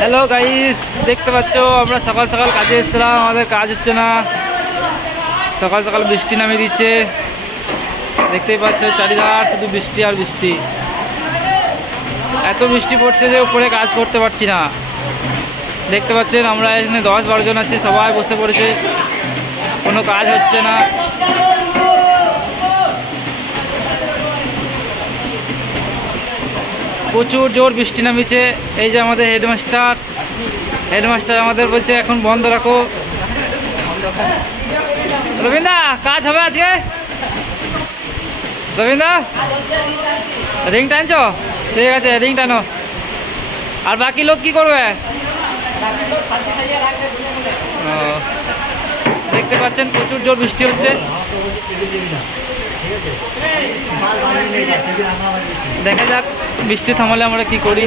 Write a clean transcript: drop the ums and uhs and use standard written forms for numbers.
Hello guys, দেখতে পাচ্ছ আমরা সকাল সকাল কাজে এসেছিলাম, আমাদের কাজ হচ্ছে না। সকাল সকাল বৃষ্টি নামিয়ে দিচ্ছে, দেখতেই পাচ্ছ চারিধার শুধু বৃষ্টি আর বৃষ্টি। এত বৃষ্টি পড়ছে যে উপরে কাজ করতে পারছি না। দেখতে পাচ্ছেন আমরা এখানে 10-12 জন আছি, সবাই বসে পড়েছে, কোনো কাজ হচ্ছে না। প্রচুর জোর বৃষ্টি নামিয়েছে। এই যে আমাদের হেডমাস্টার আমাদের বলছে এখন বন্ধ রাখো। রবীন্দা, কাজ হবে আজকে? রবীন্দা, রিং টানছ? ঠিক আছে, রিং টানো। আর বাকি লোক কি করবে? দেখতে পাচ্ছেন প্রচুর জোর বৃষ্টি হচ্ছে। দেখা যাক বৃষ্টি থামালে আমরা কি করি।